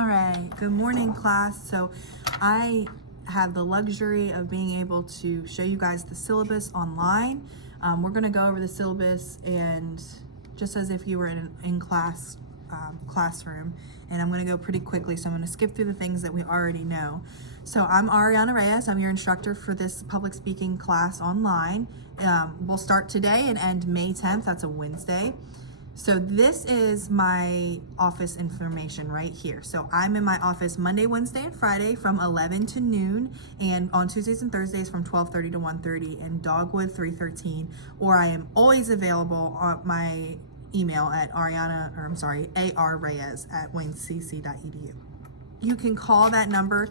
All right, good morning, class. So I have the luxury of being able to show you guys the syllabus online. We're going to go over the syllabus and just as if you were in class, classroom, and I'm going to go pretty quickly, so I'm going to skip through the things that we already know. So I'm Ariana Reyes. I'm your instructor for this public speaking class online. We'll start today and end May 10th. That's a Wednesday. So this is my office information right here. So I'm in my office Monday, Wednesday, and Friday from 11 to noon, and on Tuesdays and Thursdays from 12:30 to 1:30 in Dogwood 313, or I am always available on my email at arreyes@waynescc.edu. You can call that number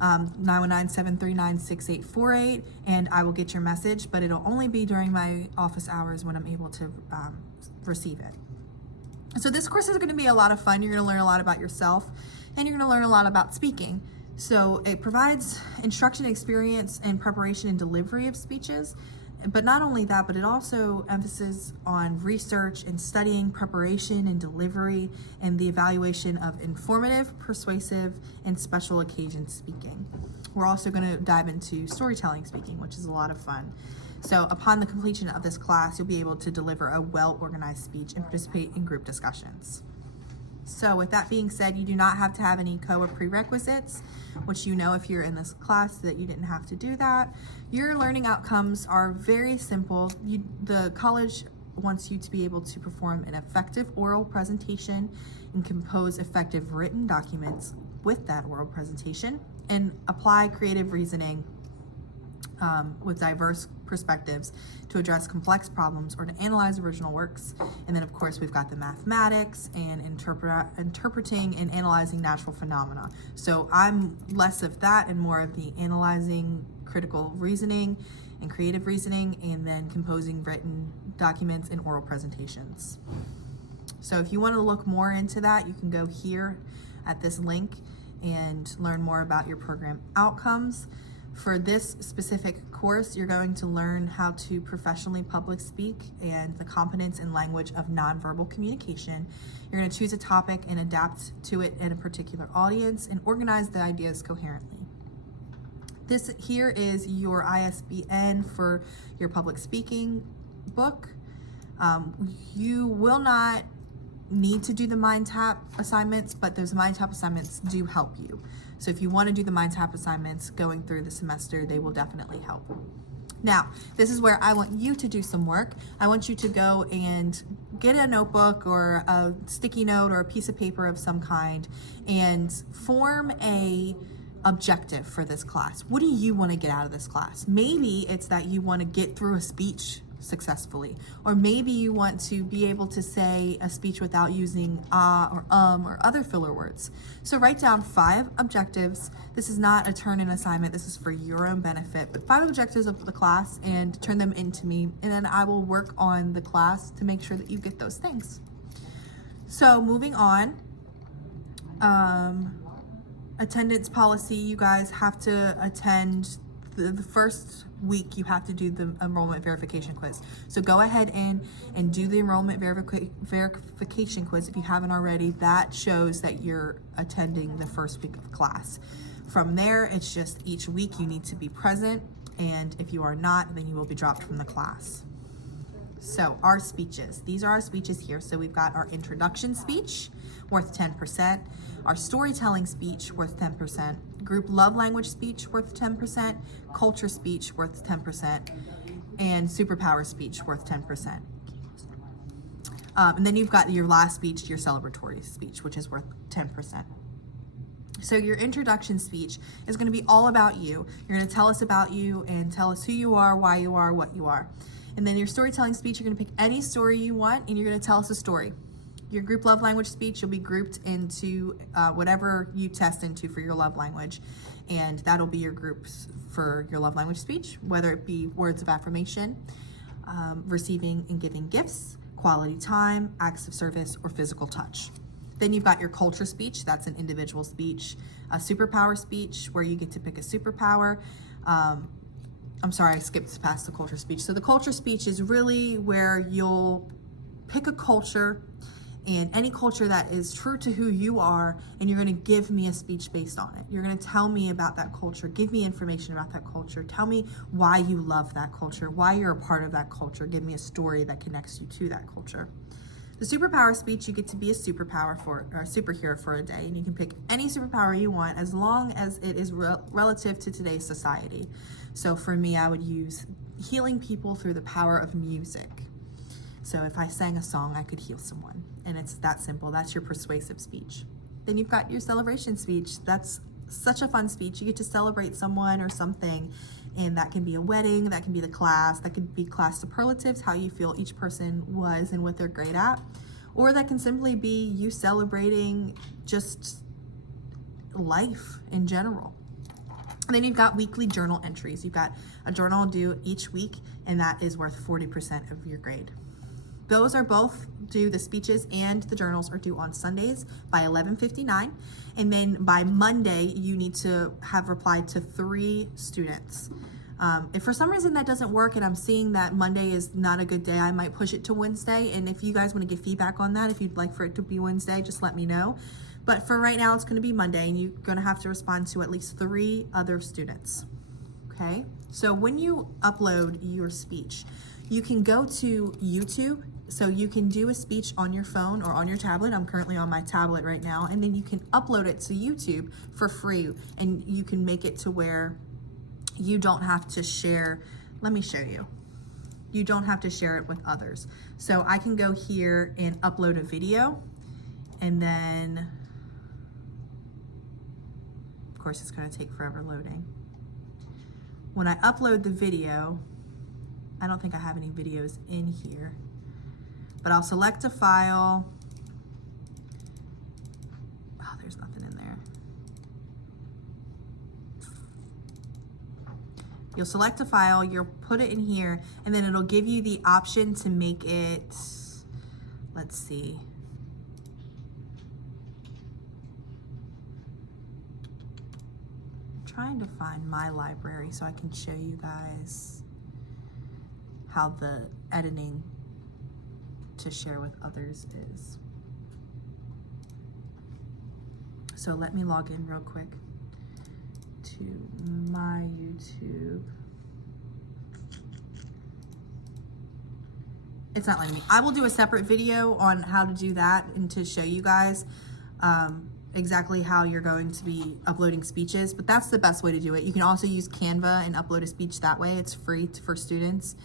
919-739-6848 and I will get your message, but it'll only be during my office hours when I'm able to receive it. So this course is going to be a lot of fun. You're going to learn a lot about yourself and you're going to learn a lot about speaking. So it provides instruction, experience, and preparation and delivery of speeches. But not only that, but it also emphasizes on research and studying, preparation and delivery, and the evaluation of informative, persuasive, and special occasion speaking. We're also going to dive into storytelling speaking, which is a lot of fun. So upon the completion of this class, you'll be able to deliver a well-organized speech and participate in group discussions. So with that being said, you do not have to have any COA prerequisites, which you know if you're in this class that you didn't have to do that. Your learning outcomes are very simple. The college wants you to be able to perform an effective oral presentation and compose effective written documents with that oral presentation and apply creative reasoning with diverse perspectives to address complex problems or to analyze original works. And then of course we've got the mathematics and interpreting and analyzing natural phenomena. So I'm less of that and more of the analyzing, critical reasoning and creative reasoning, and then composing written documents and oral presentations. So if you want to look more into that, you can go here at this link and learn more about your program outcomes. For this specific course, you're going to learn how to professionally public speak and the competence and language of nonverbal communication. You're going to choose a topic and adapt to it in a particular audience and organize the ideas coherently. This here is your ISBN for your public speaking book. You will not need to do the MindTap assignments, but those MindTap assignments do help you. So if you want to do the MindTap assignments going through the semester, they will definitely help. Now, this is where I want you to do some work. I want you to go and get a notebook or a sticky note or a piece of paper of some kind and form a objective for this class. What do you want to get out of this class? Maybe it's that you want to get through a speech successfully, or maybe you want to be able to say a speech without using or other filler words. So write down 5 objectives. This is not a turn-in assignment. This is for your own benefit, but 5 objectives of the class, and turn them into me, and then I will work on the class to make sure that you get those things. So moving on, attendance policy. You guys have to attend the first week. You have to do the enrollment verification quiz. So go ahead and do the enrollment verification quiz if you haven't already. That shows that you're attending the first week of class. From there, it's just each week you need to be present, and if you are not, then you will be dropped from the class. So our speeches, these are our speeches here. So we've got our introduction speech worth 10%, our storytelling speech worth 10%, group love language speech worth 10%, culture speech worth 10%, and superpower speech worth 10%. And then you've got your last speech, your celebratory speech, which is worth 10%. So your introduction speech is going to be all about you. You're going to tell us about you and tell us who you are, why you are, what you are. And then your storytelling speech, you're going to pick any story you want and you're going to tell us a story. Your group love language speech, you'll be grouped into whatever you test into for your love language, and that'll be your groups for your love language speech, whether it be words of affirmation, receiving and giving gifts, quality time, acts of service, or physical touch. Then you've got your culture speech. That's an individual speech. A superpower speech, where you get to pick a superpower. I'm sorry, I skipped past the culture speech. So the culture speech is really where you'll pick a culture and any culture that is true to who you are, and you're going to give me a speech based on it. You're going to tell me about that culture, give me information about that culture, tell me why you love that culture, why you're a part of that culture, give me a story that connects you to that culture. The superpower speech, you get to be a superhero for a day, and you can pick any superpower you want as long as it is relative to today's society. So for me, I would use healing people through the power of music. So if I sang a song, I could heal someone, and it's that simple. That's your persuasive speech. Then you've got your celebration speech. That's such a fun speech. You get to celebrate someone or something, and that can be a wedding, that can be the class, that could be class superlatives, how you feel each person was and what they're great at, or that can simply be you celebrating just life in general. And then you've got weekly journal entries. You've got a journal due each week, and that is worth 40% of your grade. Those are both due, the speeches and the journals are due on Sundays by 11:59. And then by Monday, you need to have replied to 3 students. If for some reason that doesn't work and I'm seeing that Monday is not a good day, I might push it to Wednesday. And if you guys want to give feedback on that, if you'd like for it to be Wednesday, just let me know. But for right now, it's going to be Monday, and you're going to have to respond to at least 3 other students. Okay? So when you upload your speech, you can go to YouTube. So you can do a speech on your phone or on your tablet. I'm currently on my tablet right now. And then you can upload it to YouTube for free. And you can make it to where you don't have to share. Let me show you. You don't have to share it with others. So I can go here and upload a video. And then, of course, it's going to take forever loading. When I upload the video, I don't think I have any videos in here. But I'll select a file. Oh, there's nothing in there. You'll select a file, you'll put it in here, and then it'll give you the option to make it, let's see. I'm trying to find my library so I can show you guys how the editing to share with others is. So let me log in real quick to my YouTube. It's not letting me. I will do a separate video on how to do that and to show you guys exactly how you're going to be uploading speeches, but that's the best way to do it. You can also use Canva and upload a speech that way. It's free for students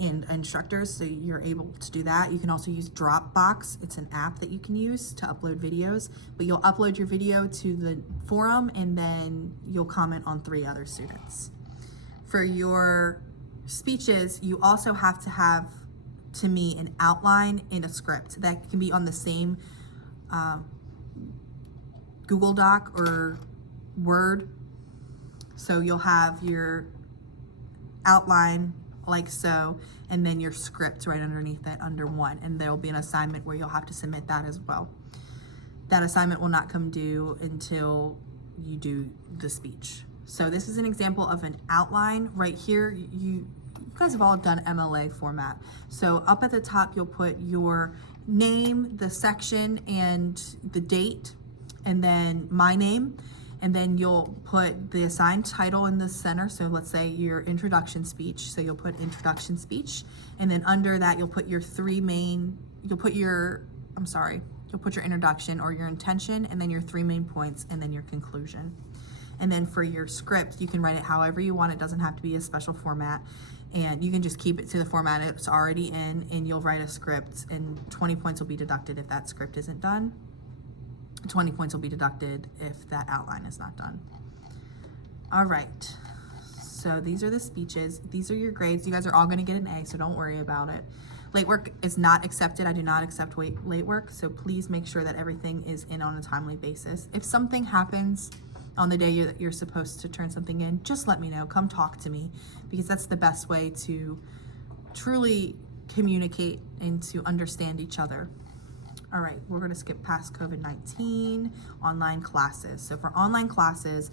and instructors, so you're able to do that. You can also use Dropbox. It's an app that you can use to upload videos, but you'll upload your video to the forum and then you'll comment on 3 other students. For your speeches, you also have to have, to me, an outline and a script that can be on the same Google Doc or Word. So you'll have your outline like so, and then your script right underneath that under one, and there'll be an assignment where you'll have to submit that as well. That assignment will not come due until you do the speech. So this is an example of an outline right here. You guys have all done MLA format. So up at the top, you'll put your name, the section, and the date, and then my name. And then you'll put the assigned title in the center. So let's say your introduction speech. So you'll put introduction speech. And then under that, you'll put your you'll put your introduction or your intention, and then your 3 main points, and then your conclusion. And then for your script, you can write it however you want. It doesn't have to be a special format. And you can just keep it to the format it's already in, and you'll write a script, and 20 points will be deducted if that script isn't done. 20 points will be deducted if that outline is not done. All right, so these are the speeches. These are your grades. You guys are all going to get an A, so don't worry about it. Late work is not accepted. I do not accept late work, so please make sure that everything is in on a timely basis. If something happens on the day that you're supposed to turn something in, just let me know. Come talk to me, because that's the best way to truly communicate and to understand each other. All right, we're going to skip past COVID-19, online classes. So for online classes,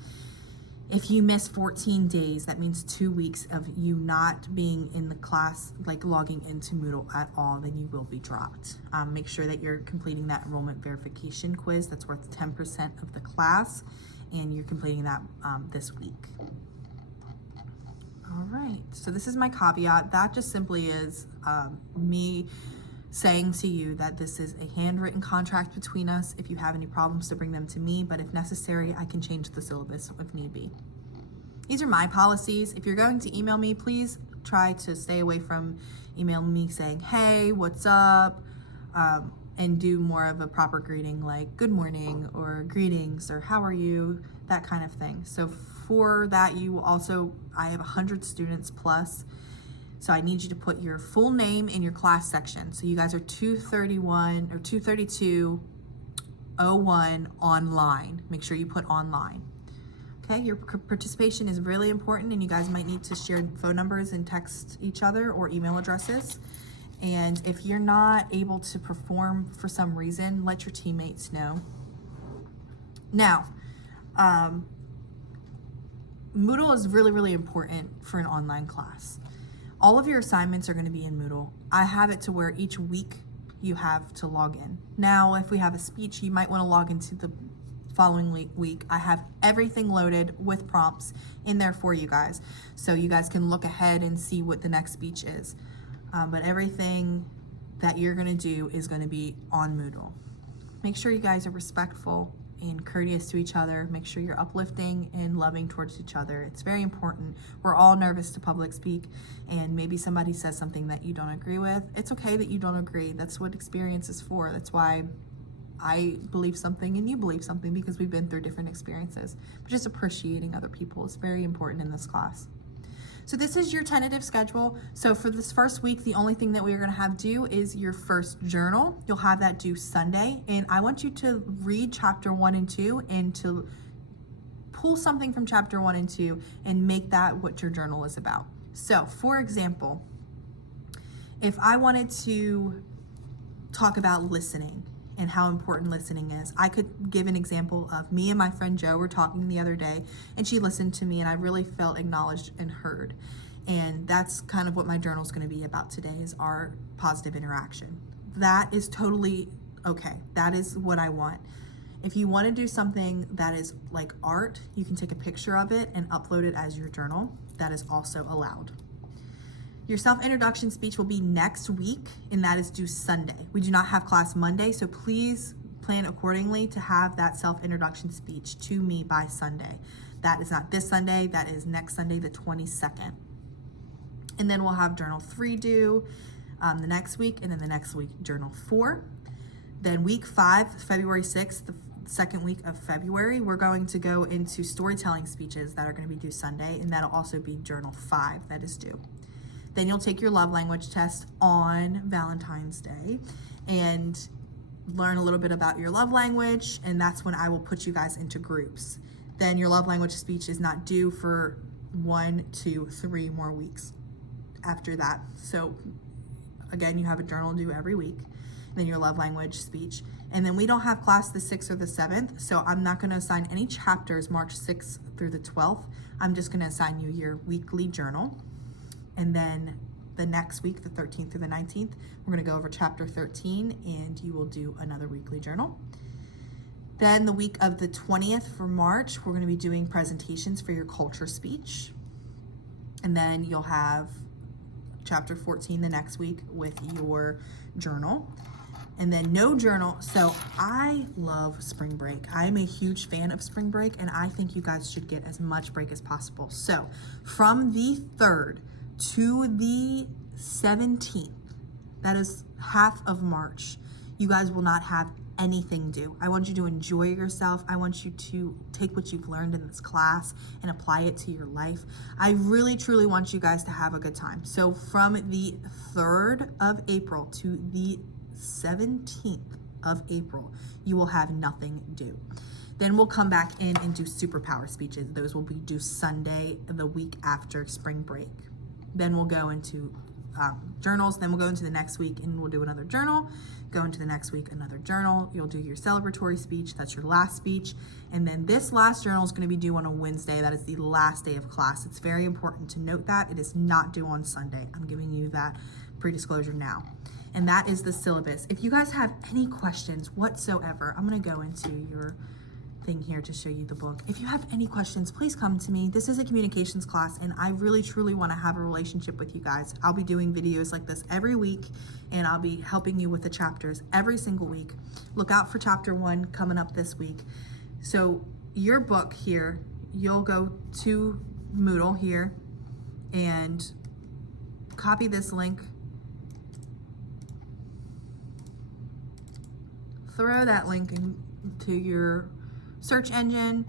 If you miss 14 days, that means 2 weeks of you not being in the class, like logging into Moodle at all, then you will be dropped. Make sure that you're completing that enrollment verification quiz that's worth 10% of the class, and you're completing that this week. All right, so this is my caveat. That just simply is me saying to you that this is a handwritten contract between us. If you have any problems, to bring them to me, but if necessary, I can change the syllabus if need be. These are my policies. If you're going to email me, please try to stay away from emailing me saying, hey, what's up? And do more of a proper greeting like good morning or greetings or how are you, that kind of thing. So for that, you will also, I have 100 students plus, so I need you to put your full name in your class section. So you guys are 231 or 232-01 online. Make sure you put online. Okay, your participation is really important, and you guys might need to share phone numbers and text each other or email addresses. And if you're not able to perform for some reason, let your teammates know. Now, Moodle is really, really important for an online class. All of your assignments are going to be in Moodle. I have it to where each week you have to log in. Now, if we have a speech, you might want to log into the following week. I have everything loaded with prompts in there for you guys, so you guys can look ahead and see what the next speech is. But everything that you're going to do is going to be on Moodle. Make sure you guys are respectful and courteous to each other. Make sure you're uplifting and loving towards each other. It's very important. We're all nervous to public speak, and maybe somebody says something that you don't agree with. It's okay that you don't agree. That's what experience is for. That's why I believe something and you believe something, because we've been through different experiences. But just appreciating other people is very important in this class. So this is your tentative schedule. So for this first week, the only thing that we're gonna have due is your first journal. You'll have that due Sunday. And I want you to read chapter 1 and 2 and to pull something from chapter 1 and 2 and make that what your journal is about. So for example, if I wanted to talk about listening and how important listening is, I could give an example of me and my friend Jo were talking the other day, and she listened to me, and I really felt acknowledged and heard. And that's kind of what my journal is going to be about today, is our positive interaction. That is totally okay. That is what I want. If you want to do something that is like art, you can take a picture of it and upload it as your journal. That is also allowed. Your self-introduction speech will be next week, and that is due Sunday. We do not have class Monday, so please plan accordingly to have that self-introduction speech to me by Sunday. That is not this Sunday, that is next Sunday, the 22nd. And then we'll have journal 3 due the next week, and then the next week, journal 4. Then week 5, February 6th, the second week of February, we're going to go into storytelling speeches that are going to be due Sunday, and that'll also be journal 5 that is due. Then you'll take your love language test on Valentine's Day and learn a little bit about your love language, and that's when I will put you guys into groups. Then your love language speech is not due for 1, 2, 3 more weeks after that. So again, you have a journal due every week, then your love language speech. And then we don't have class the 6th or the 7th, so I'm not going to assign any chapters March 6th through the 12th. I'm just going to assign you your weekly journal. And then the next week, the 13th through the 19th, we're going to go over chapter 13, and you will do another weekly journal. Then the week of the 20th for March, we're going to be doing presentations for your culture speech. And then you'll have chapter 14 the next week with your journal. And then no journal. So I love spring break. I'm a huge fan of spring break, and I think you guys should get as much break as possible. So from the 3rd to the 17th, that is half of March, you guys will not have anything due. I want you to enjoy yourself. I want you to take what you've learned in this class and apply it to your life. I really, truly want you guys to have a good time. So from the 3rd of April to the 17th of April, you will have nothing due. Then we'll come back in and do superpower speeches. Those will be due Sunday, the week after spring break. Then we'll go into journals. Then we'll go into the next week and we'll do another journal, Go into the next week, another journal. You'll do your celebratory speech. That's your last speech. And then this last journal is going to be due on a Wednesday. That is the last day of class. It's very important to note that. It is not due on Sunday. I'm giving you that pre-disclosure now. And that is the syllabus. If you guys have any questions whatsoever, I'm going to go into your thing here to show you the book. If you have any questions, please come to me. This is a communications class, and I really truly want to have a relationship with you guys. I'll be doing videos like this every week, and I'll be helping you with the chapters every single week. Look out for chapter 1 coming up this week. So your book here, you'll go to Moodle here and copy this link, throw that link into your search engine,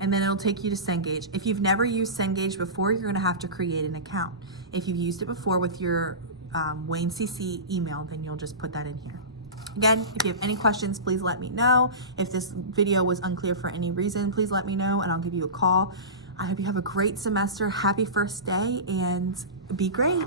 and then it'll take you to Cengage. If you've never used Cengage before, you're gonna have to create an account. If you've used it before with your Wayne CC email, then you'll just put that in here. Again, if you have any questions, please let me know. If this video was unclear for any reason, please let me know and I'll give you a call. I hope you have a great semester. Happy first day and be great.